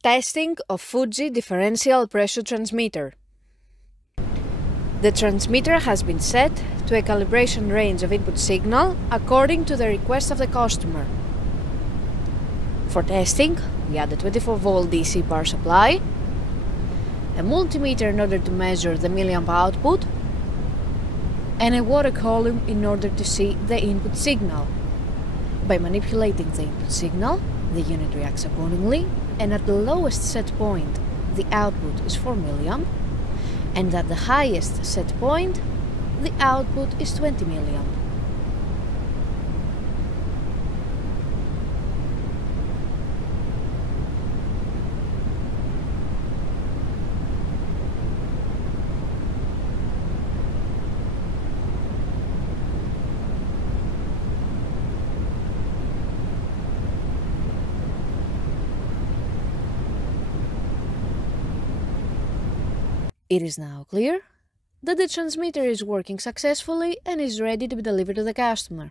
Testing of Fuji Differential Pressure Transmitter. The transmitter has been set to a calibration range of input signal according to the request of the customer. For testing, we add a 24-volt DC power supply, a multimeter in order to measure the milliamp output, and a water column in order to see the input signal. By manipulating the input signal, the unit reacts accordingly, and at the lowest set point, the output is 4 milliamp, and at the highest set point, the output is 20 milliamp. It is now clear that the transmitter is working successfully and is ready to be delivered to the customer.